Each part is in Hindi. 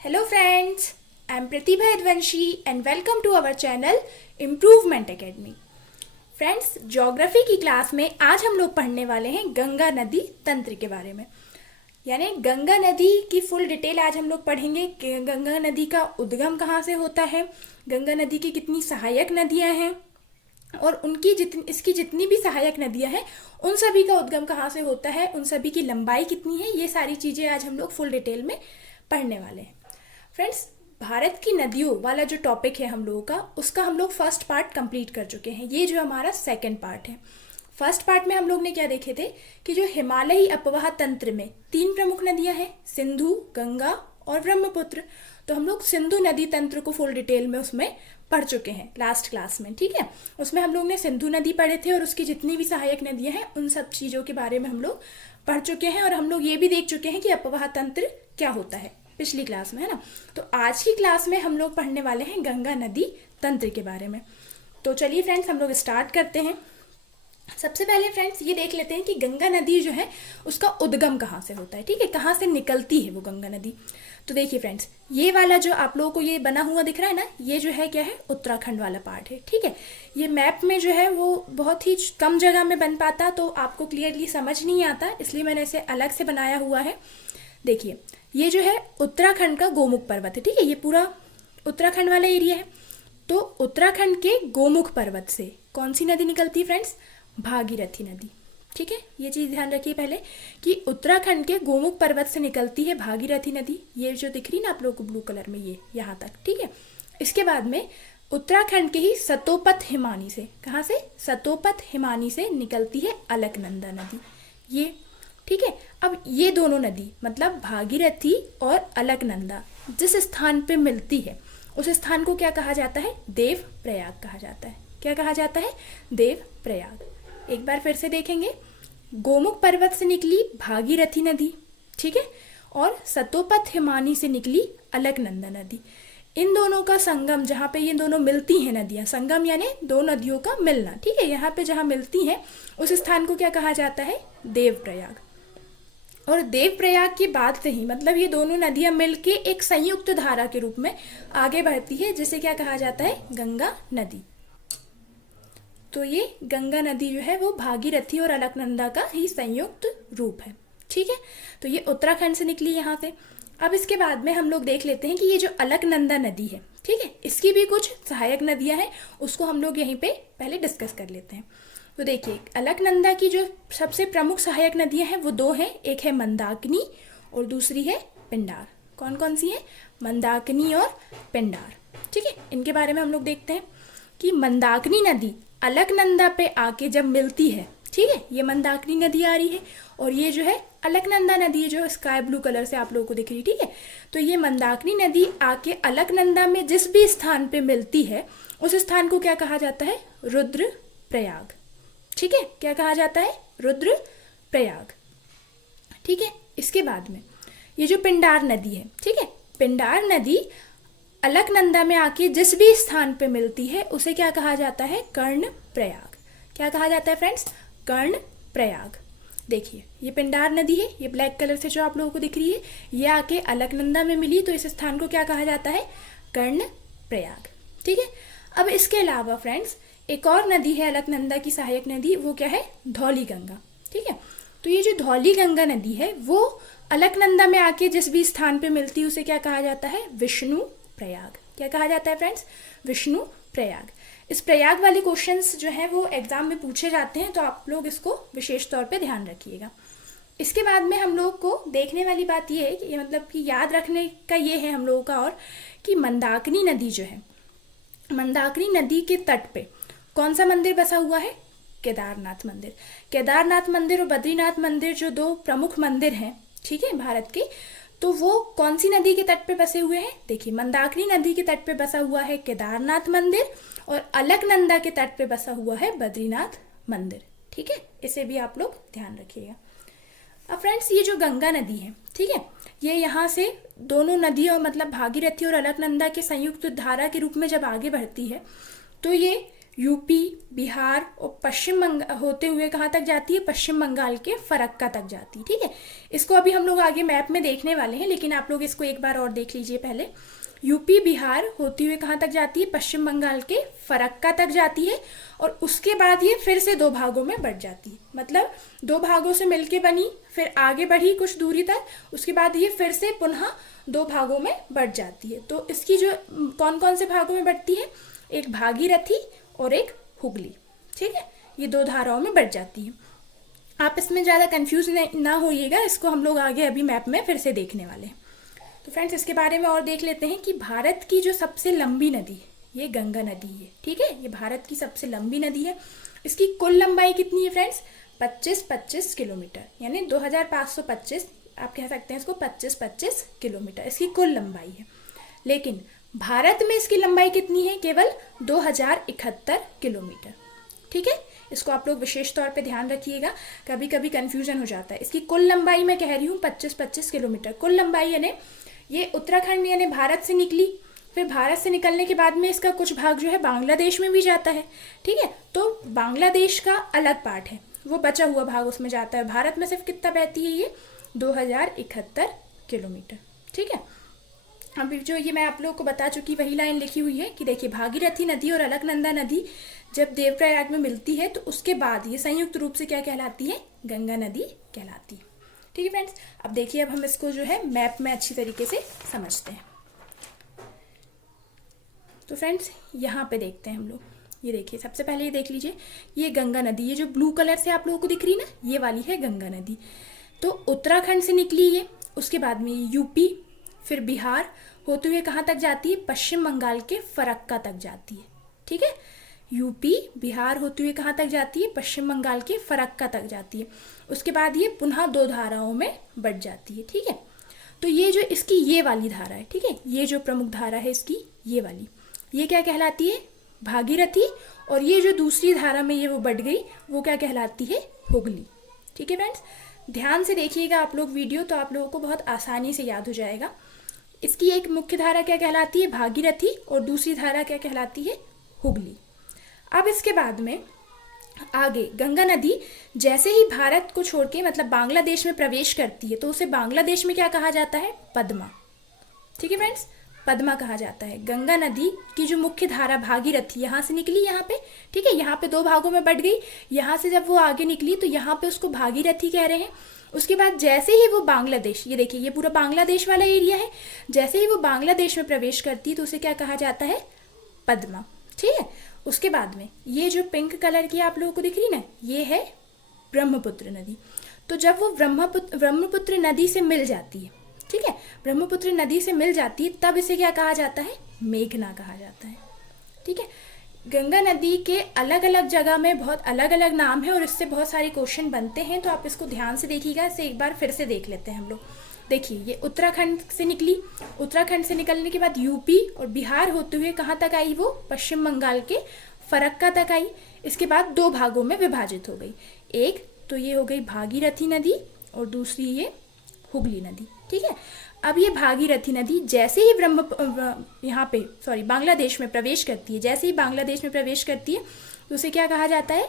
Hello friends, I am Pratibha Yadvanshi and welcome to our channel Improvement Academy. Friends, geography की क्लास में आज हम लोग पढ़ने वाले हैं गंगा नदी तंत्र के बारे में। यानी गंगा नदी की फुल डिटेल आज हम लोग पढ़ेंगे कि गंगा नदी का उद्गम कहाँ से होता है, गंगा नदी की कितनी सहायक नदियाँ हैं और इसकी जितनी भी सहायक नदियाँ हैं उन सभी का उद्गम कहाँ से होता है, उन सभी की लंबाई कितनी है, ये सारी चीज़ें आज हम लोग फुल डिटेल में पढ़ने वाले हैं। फ्रेंड्स, भारत की नदियों वाला जो टॉपिक है हम लोगों का, उसका हम लोग फर्स्ट पार्ट कंप्लीट कर चुके हैं। ये जो हमारा सेकंड पार्ट है। फर्स्ट पार्ट में हम लोग ने क्या देखे थे कि जो हिमालयी अपवाह तंत्र में 3 प्रमुख नदियां हैं, सिंधु, गंगा और ब्रह्मपुत्र। तो हम लोग सिंधु नदी तंत्र को फुल डिटेल में उसमें पढ़ चुके हैं लास्ट क्लास में, ठीक है। उसमें हम लोग ने सिंधु नदी पढ़े थे और उसकी जितनी भी सहायक नदियां हैं उन सब चीज़ों के बारे में हम लोग पढ़ चुके हैं और हम लोग ये भी देख चुके हैं कि अपवाह तंत्र क्या होता है पिछली क्लास में, है ना। तो आज की क्लास में हम लोग पढ़ने वाले हैं गंगा नदी तंत्र के बारे में। तो चलिए फ्रेंड्स, हम लोग स्टार्ट करते हैं। सबसे पहले फ्रेंड्स ये देख लेते हैं कि गंगा नदी जो है उसका उद्गम कहाँ से होता है, ठीक है, कहाँ से निकलती है वो गंगा नदी। तो देखिए फ्रेंड्स, ये वाला जो आप लोगों को ये बना हुआ दिख रहा है ना, ये जो है क्या है, उत्तराखंड वाला पार्ट है, ठीक है। ये मैप में जो है वो बहुत ही कम जगह में बन पाता, तो आपको क्लियरली समझ नहीं आता, इसलिए मैंने इसे अलग से बनाया हुआ है। देखिए, ये जो है उत्तराखंड का गोमुख पर्वत है, ठीक है, ये पूरा उत्तराखंड वाला एरिया है। तो उत्तराखंड के गोमुख पर्वत से कौन सी नदी निकलती है फ्रेंड्स? भागीरथी नदी, ठीक है। ये चीज़ ध्यान रखिए पहले कि उत्तराखंड के गोमुख पर्वत से निकलती है भागीरथी नदी। ये जो दिख रही ना आप लोग को ब्लू कलर में, ये यहाँ तक, ठीक है। इसके बाद में उत्तराखंड के ही सतोपथ हिमानी से, कहाँ से? सतोपथ हिमानी से निकलती है अलकनंदा नदी, ये, ठीक है। अब ये दोनों नदी मतलब भागीरथी और अलकनंदा जिस स्थान पे मिलती है उस स्थान को क्या कहा जाता है? देव प्रयाग कहा जाता है। क्या कहा जाता है? देव प्रयाग। एक बार फिर से देखेंगे, गोमुख पर्वत से निकली भागीरथी नदी, ठीक है, और सतोपथ हिमानी से निकली अलकनंदा नदी। इन दोनों का संगम, जहाँ पे ये दोनों मिलती हैं नदियाँ, संगम यानी दो नदियों का मिलना, ठीक है, यहाँ पे जहाँ मिलती हैं उस स्थान को क्या कहा जाता है? देव प्रयाग। और देव प्रयाग की बात से ही मतलब ये दोनों नदियां मिलके एक संयुक्त धारा के रूप में आगे बढ़ती है, जिसे क्या कहा जाता है? गंगा नदी। तो ये गंगा नदी जो है वो भागीरथी और अलकनंदा का ही संयुक्त रूप है, ठीक है। तो ये उत्तराखंड से निकली यहाँ से। अब इसके बाद में हम लोग देख लेते हैं कि ये जो अलकनंदा नदी है, ठीक है, इसकी भी कुछ सहायक नदियां हैं, उसको हम लोग यहीं पे पहले डिस्कस कर लेते हैं। तो देखिए, अलकनंदा की जो सबसे प्रमुख सहायक नदियां हैं वो 2 हैं, एक है मंदाकिनी और दूसरी है पिंडार। कौन कौन सी है? मंदाकिनी और पिंडार, ठीक है। इनके बारे में हम लोग देखते हैं कि मंदाकिनी नदी अलकनंदा पे आके जब मिलती है, ठीक है, ये मंदाकिनी नदी आ रही है और ये जो है अलकनंदा नदी है जो स्काई ब्लू कलर से आप लोगों को दिख रही है, ठीक है। तो ये मंदाकिनी नदी आके अलकनंदा में जिस भी स्थान पे मिलती है उस स्थान को क्या कहा जाता है? रुद्र प्रयाग, ठीक है। क्या कहा जाता है? रुद्र प्रयाग, ठीक है। इसके बाद में ये जो पिंडार नदी है, ठीक है, पिंडार नदी अलकनंदा में आके जिस भी स्थान पे मिलती है उसे क्या कहा जाता है? कर्ण प्रयाग। क्या कहा जाता है फ्रेंड्स? कर्ण प्रयाग। देखिए, ये पिंडार नदी है, ये ब्लैक कलर से जो आप लोगों को दिख रही है, ये आके अलकनंदा में मिली, तो इस स्थान को क्या कहा जाता है? कर्ण प्रयाग, ठीक है। अब इसके अलावा फ्रेंड्स एक और नदी है अलकनंदा की सहायक नदी, वो क्या है? धौली गंगा, ठीक है। तो ये जो धौली गंगा नदी है वो अलकनंदा में आके जिस भी स्थान पे मिलती है उसे क्या कहा जाता है? विष्णु प्रयाग। क्या कहा जाता है फ्रेंड्स? विष्णु प्रयाग। इस प्रयाग वाले क्वेश्चंस जो है वो एग्जाम में पूछे जाते हैं, तो आप लोग इसको विशेष तौर पे ध्यान रखिएगा। इसके बाद में हम लोग को देखने वाली बात ये है कि मतलब कि याद रखने का ये है हम लोगों का, और कि मंदाकिनी नदी जो है, मंदाकिनी नदी के तट पे कौन सा मंदिर बसा हुआ है? केदारनाथ मंदिर। केदारनाथ मंदिर और बद्रीनाथ मंदिर जो 2 प्रमुख मंदिर हैं, ठीक है, भारत के, तो वो कौन सी नदी के तट पे बसे हुए हैं? देखिए, मंदाकिनी नदी के तट पे बसा हुआ है केदारनाथ मंदिर और अलकनंदा के तट पे बसा हुआ है बद्रीनाथ मंदिर, ठीक है। इसे भी आप लोग ध्यान रखिएगा। अब फ्रेंड्स, ये जो गंगा नदी है, ठीक है, ये यहाँ से दोनों नदियों मतलब भागीरथी और अलकनंदा के संयुक्त धारा के रूप में जब आगे बढ़ती है तो ये यूपी, बिहार और पश्चिम बंगाल होते हुए कहाँ तक जाती है, पश्चिम बंगाल के फरक्का तक जाती है। ठीक है, इसको अभी हम लोग आगे मैप में देखने वाले हैं, लेकिन आप लोग इसको एक बार और देख लीजिए पहले। यूपी बिहार होती हुए कहाँ तक जाती है, पश्चिम बंगाल के फरक्का तक जाती है, और उसके बाद ये फिर से दो भागों में बढ़ जाती है। मतलब दो भागों से मिलके बनी, फिर आगे बढ़ी कुछ दूरी तक, उसके बाद ये फिर से पुनः दो भागों में बढ़ जाती है। तो इसकी जो कौन कौन से भागों में बढ़ती है, एक भागीरथी और एक हुगली। ठीक है, ये दो धाराओं में बढ़ जाती है। आप इसमें ज़्यादा कंफ्यूज ना होइएगा, इसको हम लोग आगे अभी मैप में फिर से देखने वाले हैं। तो फ्रेंड्स, इसके बारे में और देख लेते हैं कि भारत की जो सबसे लंबी नदी ये गंगा नदी है। ठीक है, ये भारत की सबसे लंबी नदी है। इसकी कुल लंबाई कितनी है फ्रेंड्स, 25 किलोमीटर, यानी 2525, आप कह सकते हैं इसको 25 किलोमीटर इसकी कुल लंबाई है। लेकिन भारत में इसकी लंबाई कितनी है, केवल 2071 किलोमीटर। ठीक है, इसको आप लोग विशेष तौर पे ध्यान रखिएगा, कभी कभी कंफ्यूजन हो जाता है। इसकी कुल लंबाई मैं कह रही हूँ 25 किलोमीटर कुल लंबाई, यानी ये उत्तराखंड यानी भारत से निकली, फिर भारत से निकलने के बाद में इसका कुछ भाग जो है बांग्लादेश में भी जाता है। ठीक है, तो बांग्लादेश का अलग पार्ट है, वो बचा हुआ भाग उसमें जाता है। भारत में सिर्फ कितना बहती है, ये 2071 किलोमीटर। ठीक है, अभी जो ये मैं आप लोगों को बता चुकी वही लाइन लिखी हुई है कि देखिए, भागीरथी नदी और अलकनंदा नदी जब देवप्रयाग में मिलती है तो उसके बाद ये संयुक्त रूप से क्या कहलाती है, गंगा नदी कहलाती है। ठीक है फ्रेंड्स, अब देखिए, अब हम इसको जो है मैप में अच्छी तरीके से समझते हैं। तो फ्रेंड्स, यहाँ पे देखते हैं हम लोग, ये देखिए, सबसे पहले ये देख लीजिए, ये गंगा नदी, ये जो ब्लू कलर से आप लोगों को दिख रही ना, ये वाली है गंगा नदी। तो उत्तराखंड से निकली ये, उसके बाद में यूपी, फिर बिहार होते हुए कहाँ तक जाती है, पश्चिम बंगाल के फरक्का तक जाती है। ठीक है, यूपी बिहार होते हुए कहाँ तक जाती है, पश्चिम बंगाल के फरक्का तक जाती है। उसके बाद ये पुनः दो धाराओं में बढ़ जाती है। ठीक है, तो ये जो इसकी ये वाली धारा है, ठीक है, ये जो प्रमुख धारा है इसकी ये वाली, ये क्या कहलाती है, भागीरथी। और ये जो दूसरी धारा में ये वो बढ़ गई, वो क्या कहलाती है, हुगली। ठीक है फ्रेंड्स, ध्यान से देखिएगा आप लोग वीडियो, तो आप लोगों को बहुत आसानी से याद हो जाएगा। इसकी एक मुख्य धारा क्या कहलाती है, भागीरथी, और दूसरी धारा क्या कहलाती है, हुगली। अब इसके बाद में आगे गंगा नदी जैसे ही भारत को छोड़ के मतलब बांग्लादेश में प्रवेश करती है, तो उसे बांग्लादेश में क्या कहा जाता है, पद्मा। ठीक है फ्रेंड्स, पद्मा कहा जाता है। गंगा नदी की जो मुख्य धारा भागीरथी यहाँ से निकली, यहाँ पे, ठीक है, यहाँ पे दो भागों में बढ़ गई। यहाँ से जब वो आगे निकली तो यहाँ पे उसको भागीरथी कह रहे हैं। उसके बाद जैसे ही वो बांग्लादेश, ये देखिए, ये पूरा बांग्लादेश वाला एरिया है, जैसे ही वो बांग्लादेश में प्रवेश करती तो उसे क्या कहा जाता है, पद्मा। ठीक है, उसके बाद में ये जो पिंक कलर की आप लोगों को दिख रही ना, ये है ब्रह्मपुत्र नदी। तो जब वो ब्रह्मपुत्र नदी से मिल जाती है, ठीक है, ब्रह्मपुत्र नदी से मिल जाती है, तब इसे क्या कहा जाता है, मेघना कहा जाता है। ठीक है, गंगा नदी के अलग अलग जगह में बहुत अलग अलग नाम है और इससे बहुत सारे क्वेश्चन बनते हैं, तो आप इसको ध्यान से देखिएगा। इसे एक बार फिर से देख लेते हैं हम लोग। देखिए, ये उत्तराखंड से निकली, उत्तराखंड से निकलने के बाद यूपी और बिहार होते हुए कहाँ तक आई, वो पश्चिम बंगाल के फरक्का तक आई। इसके बाद दो भागों में विभाजित हो गई, एक तो ये हो गई भागीरथी नदी और दूसरी ये हुगली नदी। ठीक है, अब ये भागीरथी नदी जैसे ही बांग्लादेश में प्रवेश करती है, जैसे ही बांग्लादेश में प्रवेश करती है तो उसे क्या कहा जाता है,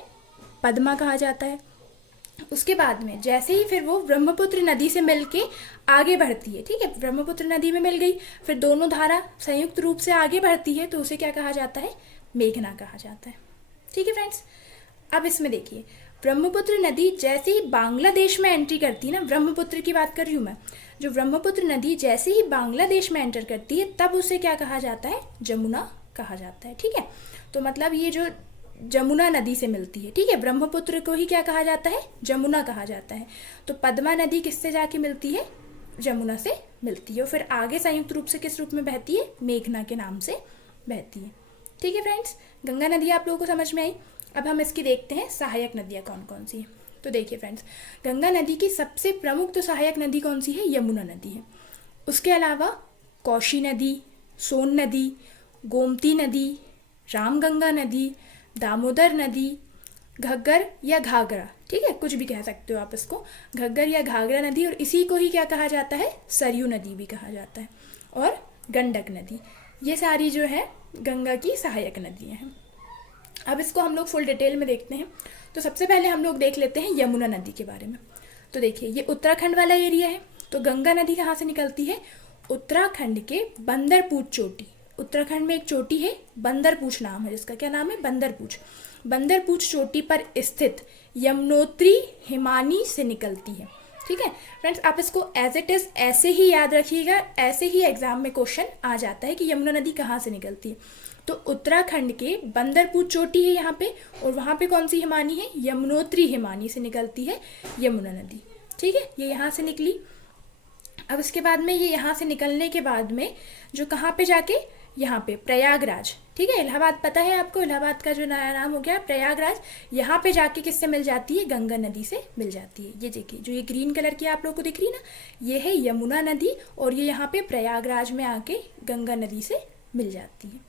पद्मा कहा जाता है। उसके बाद में जैसे ही फिर वो ब्रह्मपुत्र नदी से मिलके आगे बढ़ती है, ठीक है, ब्रह्मपुत्र नदी में मिल गई, फिर दोनों धारा संयुक्त रूप से आगे बढ़ती है, तो उसे क्या कहा जाता है, मेघना कहा जाता है। ठीक है फ्रेंड्स, अब इसमें देखिए, ब्रह्मपुत्र नदी जैसे ही बांग्लादेश में एंट्री करती है ना, ब्रह्मपुत्र की बात कर रही हूँ मैं, जो ब्रह्मपुत्र नदी जैसे ही बांग्लादेश में एंटर करती है, तब उसे क्या कहा जाता है, जमुना कहा जाता है। ठीक है, तो मतलब ये जो जमुना नदी से मिलती है, ठीक है, ब्रह्मपुत्र को ही क्या कहा जाता है, जमुना कहा जाता है। तो पद्मा नदी किससे जाके मिलती है, जमुना से मिलती है, और फिर आगे संयुक्त रूप से किस रूप में बहती है, मेघना के नाम से बहती है। ठीक है फ्रेंड्स, गंगा नदी आप लोगों को समझ में आई। अब हम इसकी देखते हैं सहायक नदियाँ कौन कौन सी है। तो देखिए फ्रेंड्स, गंगा नदी की सबसे प्रमुख तो सहायक नदी कौन सी है, यमुना नदी है। उसके अलावा कोशी नदी, सोन नदी, गोमती नदी, रामगंगा नदी, दामोदर नदी, घग्गर या घाघरा, ठीक है, कुछ भी कह सकते हो आप इसको, घग्गर या घाघरा नदी, और इसी को ही क्या कहा जाता है, सरयू नदी भी कहा जाता है, और गंडक नदी। ये सारी जो है गंगा की सहायक नदियाँ हैं। अब इसको हम लोग फुल डिटेल में देखते हैं। तो सबसे पहले हम लोग देख लेते हैं यमुना नदी के बारे में। तो देखिए ये उत्तराखंड वाला एरिया है। तो गंगा नदी कहाँ से निकलती है? उत्तराखंड के बंदरपूछ चोटी, उत्तराखंड में एक चोटी है बंदरपूछ नाम है जिसका, क्या नाम है? बंदरपूछ। बंदरपूछ चोटी पर स्थित यमुनोत्री हिमानी से निकलती है। ठीक है फ्रेंड्स, आप इसको एज इट इज ऐसे ही याद रखिएगा, ऐसे ही एग्जाम में क्वेश्चन आ जाता है कि यमुना नदी कहाँ से निकलती है। तो उत्तराखंड के बंदरपूछ चोटी है यहाँ पे, और वहाँ पे कौन सी हिमानी है? यमुनोत्री हिमानी से निकलती है यमुना नदी। ठीक है, ये यहाँ से निकली। अब इसके बाद में ये यहाँ से निकलने के बाद में जो कहाँ पे जाके, यहाँ पे प्रयागराज, ठीक है, इलाहाबाद पता है आपको, इलाहाबाद का जो नया नाम हो गया प्रयागराज, यहाँ पे जाके किससे मिल जाती है? गंगा नदी से मिल जाती है। ये देखिए जो ये ग्रीन कलर की आप लोग को दिख रही है ना, ये है यमुना नदी, और ये यहाँ पे प्रयागराज में आके गंगा नदी से मिल जाती है।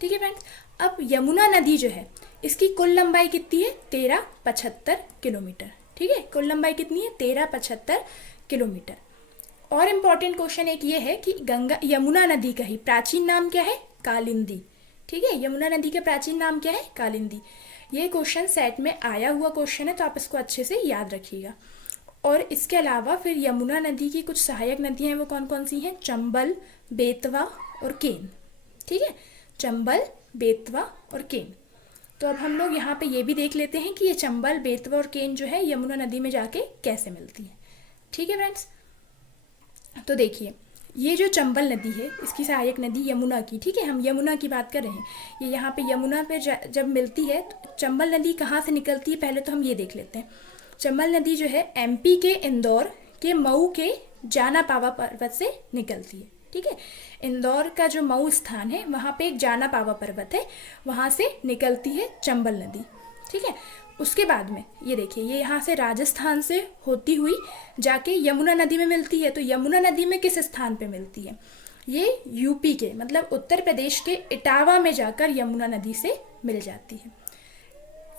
ठीक है फ्रेंड्स, अब यमुना नदी जो है इसकी कुल लंबाई कितनी है? 1375 किलोमीटर। ठीक है, कुल लंबाई कितनी है? 1375 किलोमीटर। और इम्पॉर्टेंट क्वेश्चन एक ये है कि यमुना नदी का ही प्राचीन नाम क्या है? कालिंदी। ठीक है, यमुना नदी का प्राचीन नाम क्या है? कालिंदी। ये क्वेश्चन सेट में आया हुआ क्वेश्चन है, तो आप इसको अच्छे से याद रखिएगा। और इसके अलावा फिर यमुना नदी की कुछ सहायक नदियाँ हैं, वो कौन कौन सी हैं? चंबल, बेतवा और केन। ठीक है, चंबल, बेतवा और केन। तो अब हम लोग यहाँ पे ये भी देख लेते हैं कि ये चंबल, बेतवा और केन जो है यमुना नदी में जाके कैसे मिलती है। ठीक है फ्रेंड्स, तो देखिए ये जो चंबल नदी है इसकी सहायक नदी यमुना की, ठीक है, हम यमुना की बात कर रहे हैं। ये यहाँ पे यमुना पे जब मिलती है तो चंबल नदी कहाँ से निकलती है पहले तो हम ये देख लेते हैं। चंबल नदी जो है एमपी के इंदौर के मऊ के जाना पावा पर्वत से निकलती है। ठीक है, इंदौर का जो मऊ स्थान है वहाँ पे एक जाना पावा पर्वत है, वहाँ से निकलती है चंबल नदी। ठीक है, उसके बाद में ये देखिए ये यहाँ से राजस्थान से होती हुई जाके यमुना नदी में मिलती है। तो यमुना नदी में किस स्थान पे मिलती है? ये यूपी के, मतलब उत्तर प्रदेश के इटावा में जाकर यमुना नदी से मिल जाती है।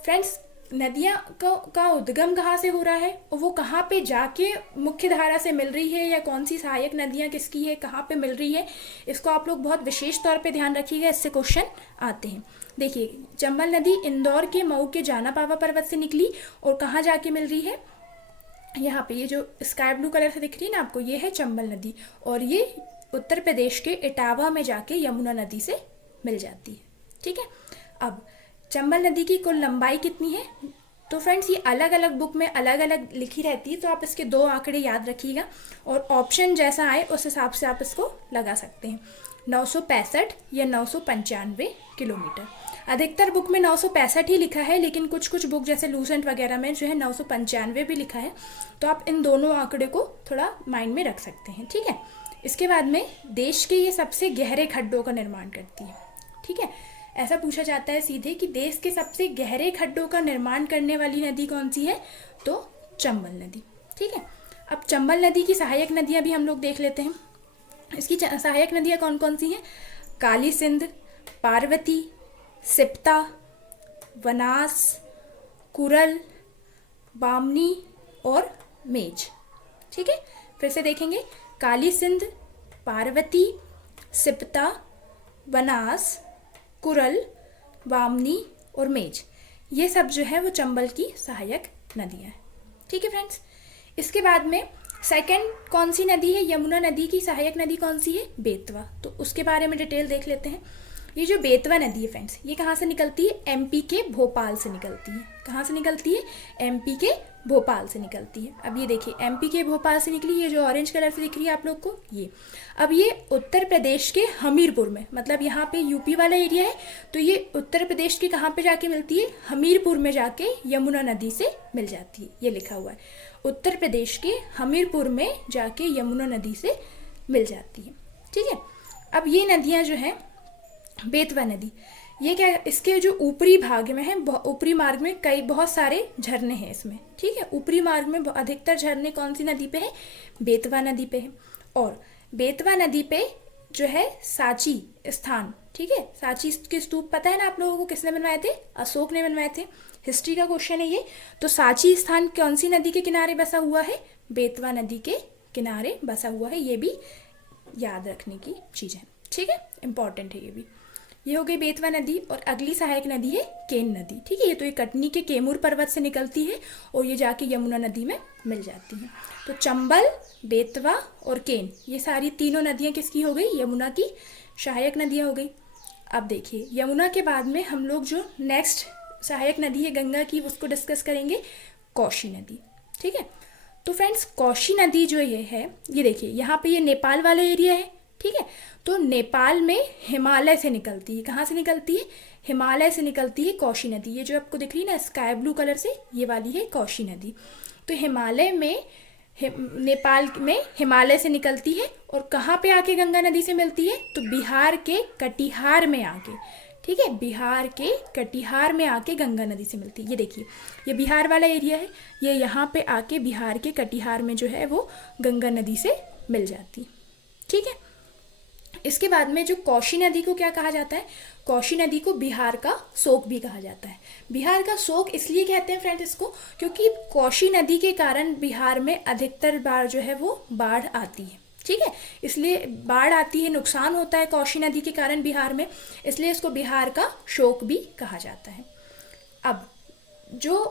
फ्रेंड्स, नदियाँ का उद्गम कहाँ से हो रहा है और वो कहाँ पे जाके मुख्य धारा से मिल रही है, या कौन सी सहायक नदियाँ किसकी है, कहाँ पे मिल रही है, इसको आप लोग बहुत विशेष तौर पे ध्यान रखिएगा, इससे क्वेश्चन आते हैं। देखिए चंबल नदी इंदौर के मऊ के जाना पावा पर्वत से निकली और कहाँ जाके मिल रही है? यहाँ पे ये जो स्काई ब्लू कलर से दिख रही है ना आपको, ये है चंबल नदी, और ये उत्तर प्रदेश के इटावा में जाके यमुना नदी से मिल जाती है। ठीक है, अब चंबल नदी की कुल लंबाई कितनी है? तो फ्रेंड्स ये अलग अलग बुक में अलग अलग लिखी रहती है, तो आप इसके 2 आंकड़े याद रखिएगा और ऑप्शन जैसा आए उस हिसाब से आप इसको लगा सकते हैं। 965 या 995 किलोमीटर। अधिकतर बुक में 965 ही लिखा है, लेकिन कुछ कुछ बुक जैसे लूसेंट वगैरह में जो है 995 भी लिखा है, तो आप इन दोनों आंकड़े को थोड़ा माइंड में रख सकते हैं। ठीक है, इसके बाद में देश के ये सबसे गहरे खड्डों का निर्माण करती है। ठीक है, ऐसा पूछा जाता है सीधे कि देश के सबसे गहरे खड्डों का निर्माण करने वाली नदी कौन सी है? तो चंबल नदी। ठीक है, अब चंबल नदी की सहायक नदियाँ भी हम लोग देख लेते हैं। इसकी सहायक नदियाँ कौन कौन सी हैं? काली सिंध, पार्वती, सिप्ता, वनास, कुरल, बामनी और मेज। ठीक है, फिर से देखेंगे, काली सिंध, पार्वती, सिप्ता, वनास, कुरल, बामनी और मेज, ये सब जो है वो चंबल की सहायक नदियाँ हैं। ठीक है फ्रेंड्स, इसके बाद में सेकंड कौन सी नदी है? यमुना नदी की सहायक नदी कौन सी है? बेतवा। तो उसके बारे में डिटेल देख लेते हैं। ये जो बेतवा नदी है फ्रेंड्स, ये कहाँ से निकलती है? एमपी के भोपाल से निकलती है। कहाँ से निकलती है? एमपी के भोपाल से निकलती है। अब ये देखिए एमपी के भोपाल से निकली, ये जो ऑरेंज कलर से दिख रही है आप लोग को, ये अब ये उत्तर प्रदेश के हमीरपुर में, मतलब यहाँ पे यूपी वाला एरिया है, तो ये उत्तर प्रदेश के कहाँ पे जाके मिलती है? हमीरपुर में जाके यमुना नदी से मिल जाती है। ये लिखा हुआ है, उत्तर प्रदेश के हमीरपुर में जाके यमुना नदी से मिल जाती है। ठीक है, अब ये नदियाँ जो हैं, बेतवा नदी, ये क्या, इसके जो ऊपरी भाग में है, ऊपरी मार्ग में बहुत सारे झरने हैं इसमें। ठीक है, ऊपरी मार्ग में अधिकतर झरने कौन सी नदी पे है? बेतवा नदी पे है। और बेतवा नदी पे जो है सांची स्थान, ठीक है, सांची के स्तूप पता है ना आप लोगों को, किसने बनवाए थे? अशोक ने बनवाए थे। हिस्ट्री का क्वेश्चन है ये। तो सांची स्थान कौन सी नदी के किनारे बसा हुआ है? बेतवा नदी के किनारे बसा हुआ है। ये भी याद रखने की चीज़ है। ठीक है, इंपॉर्टेंट है ये भी। ये हो गई बेतवा नदी और अगली सहायक नदी है केन नदी। ठीक है, ये तो ये कटनी के केमूर पर्वत से निकलती है और ये जाके यमुना नदी में मिल जाती है। तो चंबल, बेतवा और केन, ये सारी तीनों नदियाँ किसकी हो गई? यमुना की सहायक नदियाँ हो गई। अब देखिए यमुना के बाद में हम लोग जो नेक्स्ट सहायक नदी है गंगा की उसको डिस्कस करेंगे, कोशी नदी। ठीक है, तो फ्रेंड्स कोशी नदी जो ये है, ये देखिए यहाँ पे ये नेपाल वाला एरिया है। ठीक है, तो नेपाल में हिमालय से निकलती है। कहाँ से निकलती है? हिमालय से निकलती है कोशी नदी। ये जो आपको दिख रही है ना स्काई ब्लू कलर से, ये वाली है कोशी नदी। तो हिमालय में नेपाल में हिमालय से निकलती है और कहाँ पे आके गंगा नदी से मिलती है? तो बिहार के कटिहार में आके। ठीक है, बिहार के कटिहार में आके गंगा नदी से मिलती है। ये देखिए ये बिहार वाला एरिया है, ये यहाँ पे आके बिहार के कटिहार में जो है वो गंगा नदी से मिल जाती है। ठीक है, इसके बाद में जो कोशी नदी को क्या कहा जाता है? कोशी नदी को बिहार का शोक भी कहा जाता है। बिहार का शोक इसलिए कहते हैं फ्रेंड्स इसको, क्योंकि कोशी नदी के कारण बिहार में अधिकतर बार जो है वो बाढ़ आती है। ठीक है, इसलिए बाढ़ आती है, नुकसान होता है कोशी नदी के कारण बिहार में, इसलिए इसको बिहार का शोक भी कहा जाता है। अब जो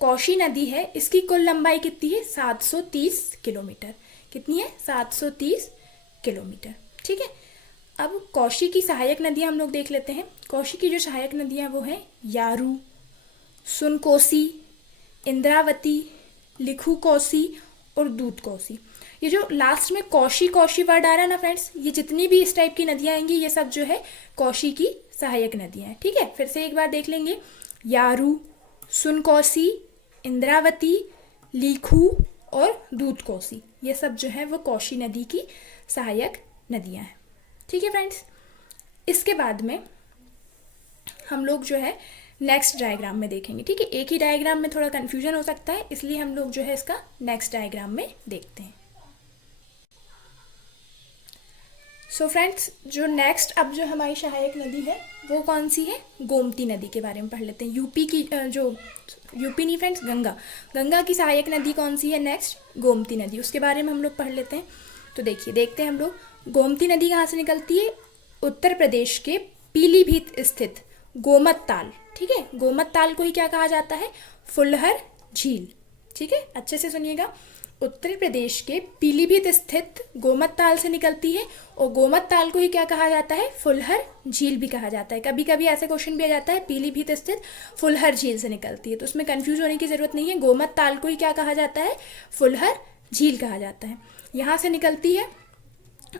कोशी नदी है इसकी कुल लंबाई कितनी है? 730 किलोमीटर। कितनी है? 730 किलोमीटर। ठीक है, अब कोशी की सहायक नदियाँ हम लोग देख लेते हैं। कोशी की जो सहायक नदियाँ वो हैं यारू, सुनकोसी, इंद्रावती, लिखू कोसी और दूध कोसी। ये जो लास्ट में कोशी कोशी वर्ड आ रहा है ना फ्रेंड्स, ये जितनी भी इस टाइप की नदियाँ आएंगी ये सब जो है कोशी की सहायक नदियाँ हैं। ठीक है, फिर से एक बार देख लेंगे। यारू, सुनकोसी, इंद्रावती, लिखू और दूध कोसी, ये सब जो है वो कोशी नदी की सहायक नदियाँ हैं। ठीक है फ्रेंड्स, इसके बाद में हम लोग जो है नेक्स्ट डायग्राम में देखेंगे। ठीक है, एक ही डायग्राम में थोड़ा कन्फ्यूजन हो सकता है, इसलिए हम लोग जो है इसका नेक्स्ट डायग्राम में देखते हैं। सो फ्रेंड्स, जो नेक्स्ट अब जो हमारी सहायक नदी है वो कौन सी है? गोमती नदी के बारे में पढ़ लेते हैं। यूपी की यूपी नहीं फ्रेंड्स, गंगा की सहायक नदी कौन सी है? नेक्स्ट गोमती नदी, उसके बारे में हम लोग पढ़ लेते हैं। तो देखिए देखते हैं हम लोग, गोमती नदी कहाँ से निकलती है? उत्तर प्रदेश के पीलीभीत स्थित गोमत ताल। ठीक है, गोमत ताल को ही क्या कहा जाता है? फुलहर झील। ठीक है, अच्छे से सुनिएगा। उत्तर प्रदेश के पीलीभीत स्थित गोमत ताल से निकलती है और गोमत ताल को ही क्या कहा जाता है? फुलहर झील भी कहा जाता है। कभी कभी ऐसे क्वेश्चन भी आ जाता है पीलीभीत स्थित फुलहर झील से निकलती है, तो उसमें कंफ्यूज होने की जरूरत नहीं है। गोमत ताल को ही क्या कहा जाता है? फुलहर झील कहा जाता है। यहाँ से निकलती है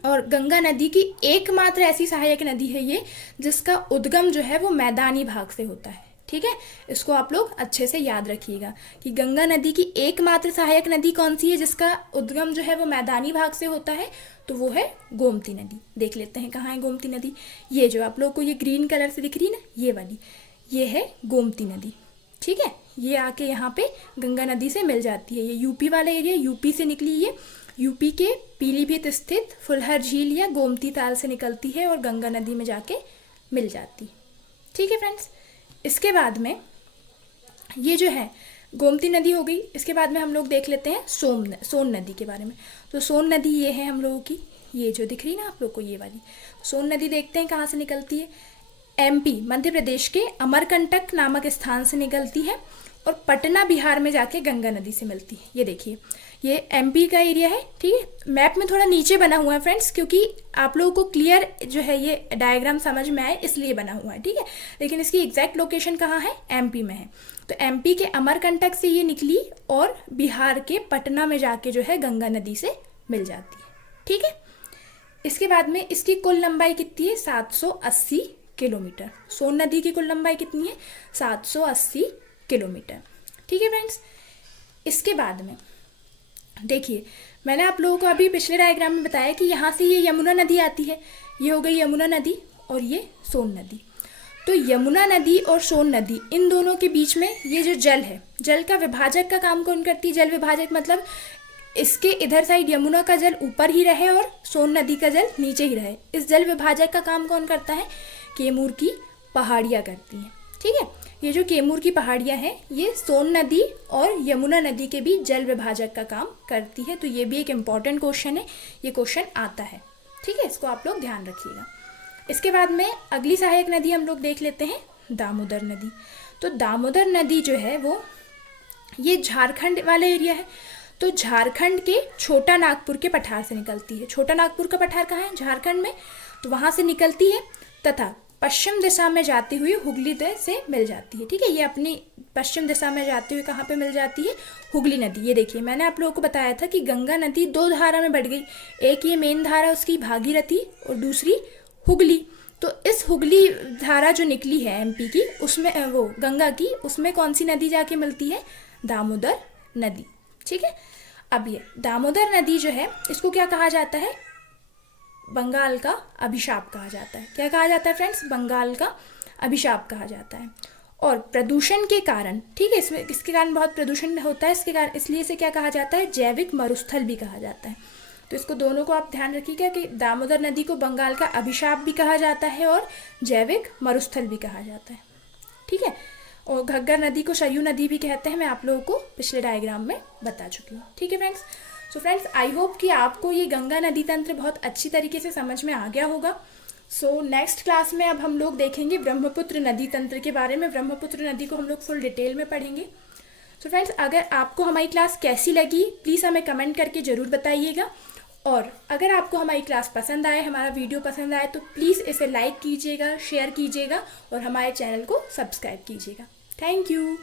और गंगा नदी की एकमात्र ऐसी सहायक नदी है ये जिसका उद्गम जो है वो मैदानी भाग से होता है। ठीक है, इसको आप लोग अच्छे से याद रखिएगा कि गंगा नदी की एकमात्र सहायक नदी कौन सी है जिसका उद्गम जो है वो मैदानी भाग से होता है? तो वो है गोमती नदी। देख लेते हैं कहाँ है गोमती नदी। ये जो आप लोग को ये ग्रीन कलर से दिख रही है ना, ये वाली, ये है गोमती नदी। ठीक है, ये आके यहाँ पे गंगा नदी से मिल जाती है। ये यूपी वाला एरिया, यूपी से निकली, ये यूपी के पीलीभीत स्थित फुलहर झील या गोमती ताल से निकलती है और गंगा नदी में जाके मिल जाती। ठीक है फ्रेंड्स, इसके बाद में ये जो है गोमती नदी हो गई। इसके बाद में हम लोग देख लेते हैं सोन नदी के बारे में। तो सोन नदी ये है हम लोगों की, ये जो दिख रही ना आप लोग को, ये वाली सोन नदी। देखते हैं कहाँ से निकलती है। एमपी मध्य प्रदेश के अमरकंटक नामक स्थान से निकलती है और पटना बिहार में जाके गंगा नदी से मिलती है। ये देखिए ये एमपी का एरिया है। ठीक है, मैप में थोड़ा नीचे बना हुआ है फ्रेंड्स, क्योंकि आप लोगों को क्लियर जो है ये डायग्राम समझ में आए इसलिए बना हुआ है। ठीक है, लेकिन इसकी एग्जैक्ट लोकेशन कहाँ है? एमपी में है। तो एमपी के अमरकंटक से ये निकली और बिहार के पटना में जाके जो है गंगा नदी से मिल जाती है। ठीक है, इसके बाद में इसकी कुल लंबाई कितनी है? 780 किलोमीटर। सोन नदी की कुल लंबाई कितनी है? 780 किलोमीटर। ठीक है फ्रेंड्स, इसके बाद में देखिए मैंने आप लोगों को अभी पिछले डायग्राम में बताया कि यहाँ से ये यमुना नदी आती है। ये हो गई यमुना नदी और ये सोन नदी। तो यमुना नदी और सोन नदी, इन दोनों के बीच में ये जो जल है, जल का विभाजक का काम कौन करती है? जल विभाजक मतलब इसके इधर साइड यमुना का जल ऊपर ही रहे और सोन नदी का जल नीचे ही रहे। इस जल विभाजक का काम कौन करता है? कैमूर की पहाड़ियाँ करती हैं। ठीक है, ये जो कैमूर की पहाड़ियाँ हैं ये सोन नदी और यमुना नदी के बीच जल विभाजक का काम करती है। तो ये भी एक इम्पॉर्टेंट क्वेश्चन है, ये क्वेश्चन आता है। ठीक है, इसको आप लोग ध्यान रखिएगा। इसके बाद में अगली सहायक नदी हम लोग देख लेते हैं दामोदर नदी। तो दामोदर नदी जो है वो ये झारखंड वाला एरिया है। तो झारखंड के छोटा नागपुर के पठार से निकलती है। छोटा नागपुर का पठार कहाँ है? झारखंड में। तो वहाँ से निकलती है तथा पश्चिम दिशा में जाती हुई हुगली से मिल जाती है। ठीक है, ये अपनी पश्चिम दिशा में जाती हुई कहाँ पे मिल जाती है? हुगली नदी। ये देखिए, मैंने आप लोगों को बताया था कि गंगा नदी दो धारा में बढ़ गई। एक ये मेन धारा उसकी भागीरथी और दूसरी हुगली। तो इस हुगली धारा जो निकली है एमपी की, उसमें वो गंगा की, उसमें कौन सी नदी जाके मिलती है? दामोदर नदी। ठीक है, अब ये दामोदर नदी जो है इसको क्या कहा जाता है? बंगाल का अभिशाप कहा जाता है। क्या कहा जाता है फ्रेंड्स? बंगाल का अभिशाप कहा जाता है। और प्रदूषण के कारण, ठीक है, इसमें इसके कारण बहुत प्रदूषण होता है, इसके कारण इसलिए इसे क्या कहा जाता है? जैविक मरुस्थल भी कहा जाता है। तो इसको दोनों को आप ध्यान रखिएगा कि दामोदर नदी को बंगाल का अभिशाप भी कहा जाता है और जैविक मरुस्थल भी कहा जाता है। ठीक है, और घग्गर नदी को सरयू नदी भी कहते हैं, मैं आप लोगों को पिछले डायग्राम में बता चुकी हूँ। ठीक है friends, so friends I hope कि आपको ये गंगा नदी तंत्र बहुत अच्छी तरीके से समझ में आ गया होगा। सो नेक्स्ट क्लास में अब हम लोग देखेंगे ब्रह्मपुत्र नदी तंत्र के बारे में। ब्रह्मपुत्र नदी को हम लोग फुल डिटेल में पढ़ेंगे। सो फ्रेंड्स, अगर आपको हमारी क्लास कैसी लगी प्लीज़ हमें कमेंट करके ज़रूर बताइएगा। और अगर आपको हमारी क्लास पसंद आए, हमारा वीडियो पसंद आए, तो प्लीज़ इसे लाइक कीजिएगा, शेयर कीजिएगा और हमारे चैनल को सब्सक्राइब कीजिएगा। Thank you.